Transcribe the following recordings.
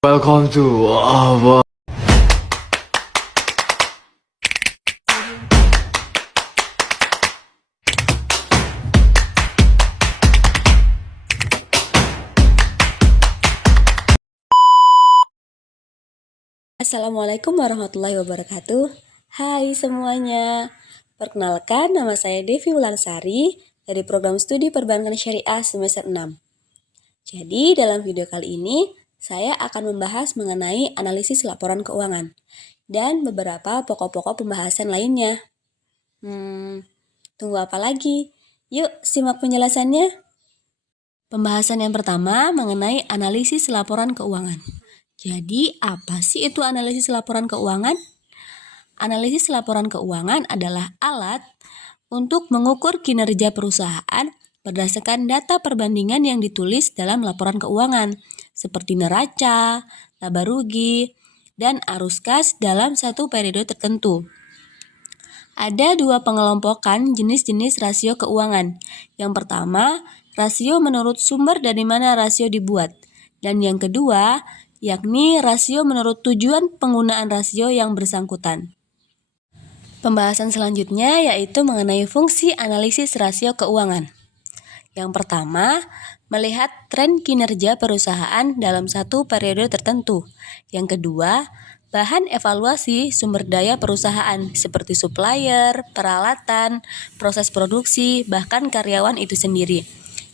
Welcome to Assalamualaikum warahmatullahi wabarakatuh. Hai semuanya. Perkenalkan, nama saya Devi Wulansari dari program studi perbankan syariah semester 6. Jadi, dalam video kali ini, saya akan membahas mengenai analisis laporan keuangan dan beberapa pokok-pokok pembahasan lainnya. Tunggu apa lagi? Yuk, simak penjelasannya. Pembahasan yang pertama mengenai analisis laporan keuangan. Jadi, apa sih itu analisis laporan keuangan? Analisis laporan keuangan adalah alat untuk mengukur kinerja perusahaan berdasarkan data perbandingan yang ditulis dalam laporan keuangan, seperti neraca, laba rugi, dan arus kas dalam satu periode tertentu. Ada dua pengelompokan jenis-jenis rasio keuangan. Yang pertama, rasio menurut sumber dari mana rasio dibuat. Dan yang kedua, yakni rasio menurut tujuan penggunaan rasio yang bersangkutan. Pembahasan selanjutnya yaitu mengenai fungsi analisis rasio keuangan. Yang pertama, melihat tren kinerja perusahaan dalam satu periode tertentu. Yang kedua, bahan evaluasi sumber daya perusahaan seperti supplier, peralatan, proses produksi, bahkan karyawan itu sendiri.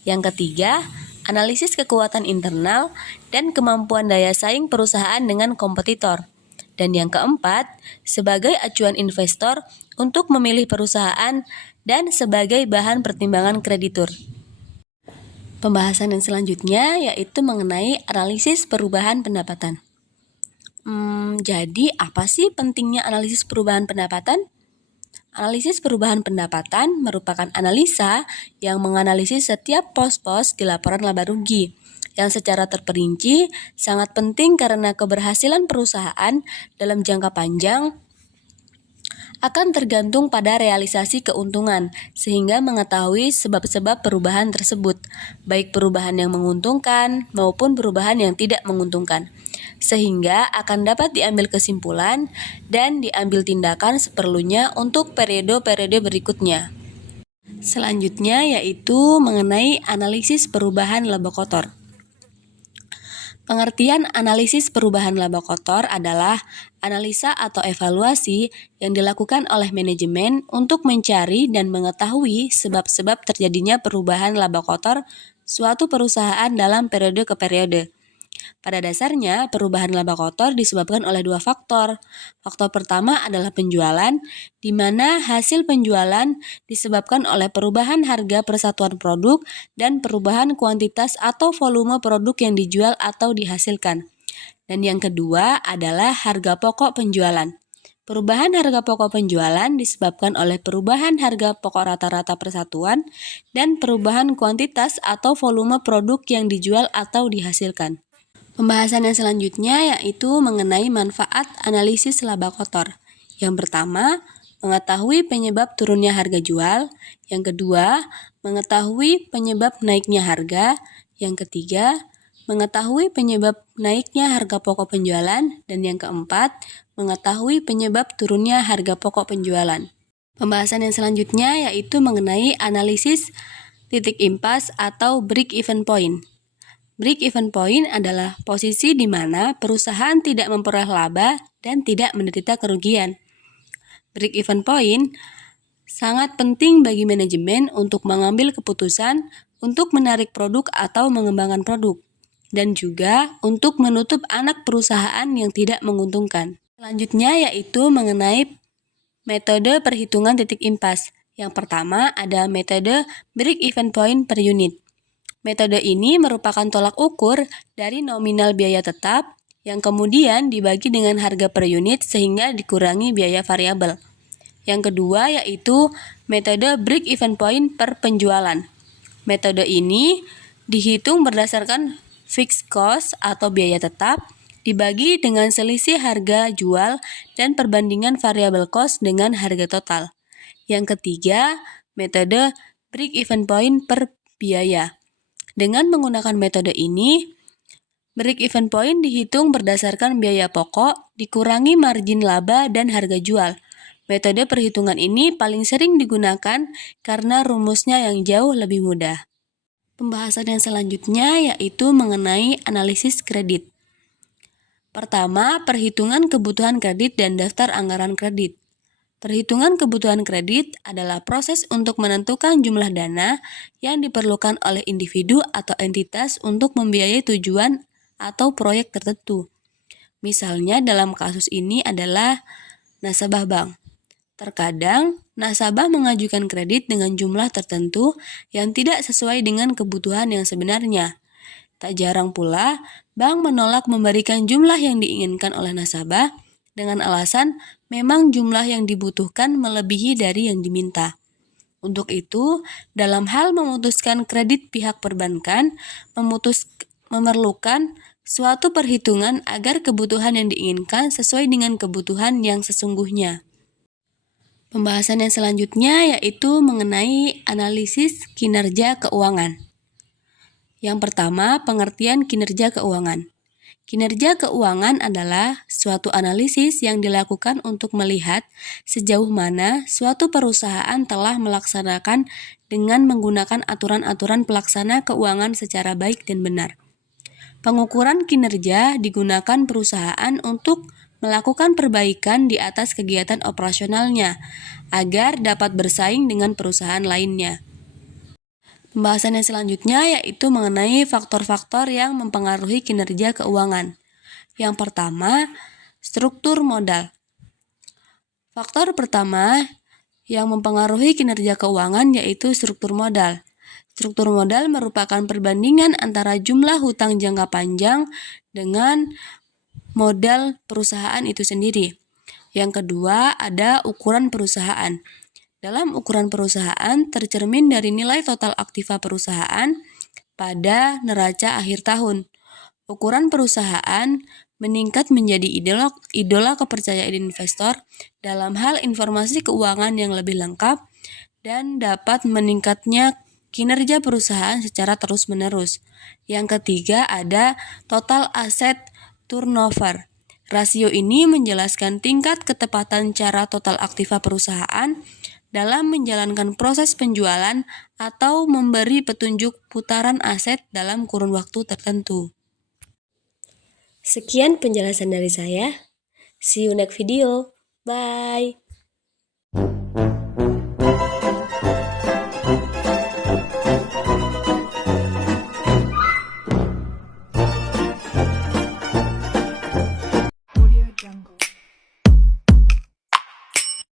Yang ketiga, analisis kekuatan internal dan kemampuan daya saing perusahaan dengan kompetitor. Dan yang keempat, sebagai acuan investor untuk memilih perusahaan dan sebagai bahan pertimbangan kreditur. Pembahasan yang selanjutnya yaitu mengenai analisis perubahan pendapatan. Jadi apa sih pentingnya analisis perubahan pendapatan? Analisis perubahan pendapatan merupakan analisa yang menganalisis setiap pos-pos di laporan laba rugi, yang secara terperinci sangat penting karena keberhasilan perusahaan dalam jangka panjang akan tergantung pada realisasi keuntungan, sehingga mengetahui sebab-sebab perubahan tersebut, baik perubahan yang menguntungkan maupun perubahan yang tidak menguntungkan, sehingga akan dapat diambil kesimpulan dan diambil tindakan seperlunya untuk periode-periode berikutnya. Selanjutnya yaitu mengenai analisis perubahan laba kotor. Pengertian analisis perubahan laba kotor adalah analisa atau evaluasi yang dilakukan oleh manajemen untuk mencari dan mengetahui sebab-sebab terjadinya perubahan laba kotor suatu perusahaan dalam periode ke periode. Pada dasarnya, perubahan laba kotor disebabkan oleh dua faktor. Faktor pertama adalah penjualan, di mana hasil penjualan disebabkan oleh perubahan harga persatuan produk dan perubahan kuantitas atau volume produk yang dijual atau dihasilkan. Dan yang kedua adalah harga pokok penjualan. Perubahan harga pokok penjualan disebabkan oleh perubahan harga pokok rata-rata persatuan dan perubahan kuantitas atau volume produk yang dijual atau dihasilkan. Pembahasan yang selanjutnya yaitu mengenai manfaat analisis laba kotor. Yang pertama, mengetahui penyebab turunnya harga jual. Yang kedua, mengetahui penyebab naiknya harga. Yang ketiga, mengetahui penyebab naiknya harga pokok penjualan. Dan yang keempat, mengetahui penyebab turunnya harga pokok penjualan. Pembahasan yang selanjutnya yaitu mengenai analisis titik impas atau break-even point. Break-even point adalah posisi di mana perusahaan tidak memperoleh laba dan tidak menderita kerugian. Break-even point sangat penting bagi manajemen untuk mengambil keputusan untuk menarik produk atau mengembangkan produk, dan juga untuk menutup anak perusahaan yang tidak menguntungkan. Selanjutnya yaitu mengenai metode perhitungan titik impas. Yang pertama ada metode break-even point per unit. Metode ini merupakan tolak ukur dari nominal biaya tetap yang kemudian dibagi dengan harga per unit sehingga dikurangi biaya variabel. Yang kedua yaitu metode break-even point per penjualan. Metode ini dihitung berdasarkan fixed cost atau biaya tetap dibagi dengan selisih harga jual dan perbandingan variabel cost dengan harga total. Yang ketiga, metode break-even point per biaya. Dengan menggunakan metode ini, Break-even point dihitung berdasarkan biaya pokok, dikurangi margin laba dan harga jual. Metode perhitungan ini paling sering digunakan karena rumusnya yang jauh lebih mudah. Pembahasan yang selanjutnya yaitu mengenai analisis kredit. Pertama, perhitungan kebutuhan kredit dan daftar anggaran kredit. Perhitungan kebutuhan kredit adalah proses untuk menentukan jumlah dana yang diperlukan oleh individu atau entitas untuk membiayai tujuan atau proyek tertentu. Misalnya dalam kasus ini adalah nasabah bank. Terkadang, nasabah mengajukan kredit dengan jumlah tertentu yang tidak sesuai dengan kebutuhan yang sebenarnya. Tak jarang pula, bank menolak memberikan jumlah yang diinginkan oleh nasabah dengan alasan memang jumlah yang dibutuhkan melebihi dari yang diminta. Untuk itu, dalam hal memutuskan kredit pihak perbankan, memerlukan suatu perhitungan agar kebutuhan yang diinginkan sesuai dengan kebutuhan yang sesungguhnya. Pembahasan yang selanjutnya yaitu mengenai analisis kinerja keuangan. Yang pertama, pengertian kinerja keuangan. Kinerja keuangan adalah suatu analisis yang dilakukan untuk melihat sejauh mana suatu perusahaan telah melaksanakan dengan menggunakan aturan-aturan pelaksana keuangan secara baik dan benar. Pengukuran kinerja digunakan perusahaan untuk melakukan perbaikan di atas kegiatan operasionalnya agar dapat bersaing dengan perusahaan lainnya. Pembahasan yang selanjutnya yaitu mengenai faktor-faktor yang mempengaruhi kinerja keuangan. Yang pertama, struktur modal. Faktor pertama yang mempengaruhi kinerja keuangan yaitu struktur modal. Struktur modal merupakan perbandingan antara jumlah hutang jangka panjang dengan modal perusahaan itu sendiri. Yang kedua, ada ukuran perusahaan. Dalam ukuran perusahaan tercermin dari nilai total aktiva perusahaan pada neraca akhir tahun. Ukuran perusahaan meningkat menjadi idola kepercayaan investor dalam hal informasi keuangan yang lebih lengkap dan dapat meningkatnya kinerja perusahaan secara terus-menerus. Yang ketiga ada total asset turnover. Rasio ini menjelaskan tingkat ketepatan cara total aktiva perusahaan dalam menjalankan proses penjualan atau memberi petunjuk putaran aset dalam kurun waktu tertentu. Sekian penjelasan dari saya. See you next video. Bye.